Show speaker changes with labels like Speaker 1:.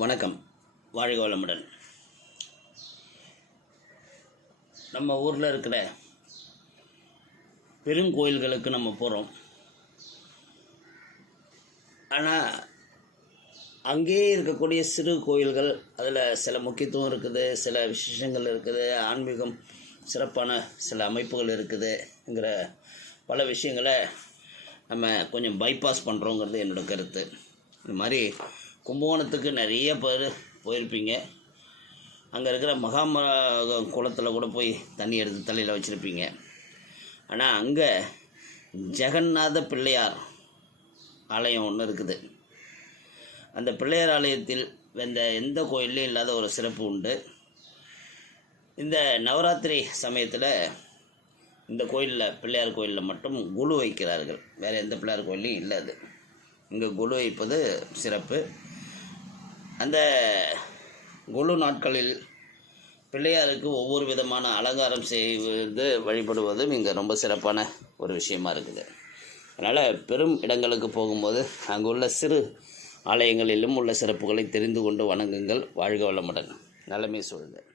Speaker 1: வணக்கம். வாழ்க வளமுடன். நம்ம ஊரில் இருக்கிற பெருங்கோயில்களுக்கு நம்ம போகிறோம் ஆனால் அங்கேயே இருக்கக்கூடிய சிறு கோயில்கள் அதில் சில முக்கியத்துவம் இருக்குது சில விசேஷங்கள் இருக்குது ஆன்மீகம் சிறப்பான சில அமைப்புகள் இருக்குதுங்கிற பல விஷயங்களை நம்ம கொஞ்சம் பைபாஸ் பண்ணுறோங்கிறது என்னோட கருத்து. இந்த மாதிரி கும்பகோணத்துக்கு நிறைய பேர் போயிருப்பீங்க. அங்கே இருக்கிற மகாம குளத்தில் கூட போய் தண்ணி எடுத்து தலையில் வச்சுருப்பீங்க. ஆனால் அங்கே ஜெகநாத பிள்ளையார் ஆலயம் ஒன்று இருக்குது. அந்த பிள்ளையார் ஆலயத்தில் இந்த எந்த கோயிலையும் இல்லாத ஒரு சிறப்பு உண்டு. இந்த நவராத்திரி சமயத்தில் இந்த கோயிலில் பிள்ளையார் கோயிலில் மட்டும் குழு வைக்கிறார்கள். வேறு எந்த பிள்ளையார் கோயிலையும் இல்லை அது. இங்கே குழு வைப்பது சிறப்பு. அந்த குழு நாட்களில் பிள்ளையாருக்கு ஒவ்வொரு விதமான அலங்காரம் செய்வது வழிபடுவதும் இங்கே ரொம்ப சிறப்பான ஒரு விஷயமா இருக்குது. அதனால் பெரும் இடங்களுக்கு போகும்போது அங்குள்ள சிறு ஆலயங்களிலும் உள்ள சிறப்புகளை தெரிந்து கொண்டு வணங்குங்கள். வாழ்க வளமுடன். நலமே சொல்லுங்கள்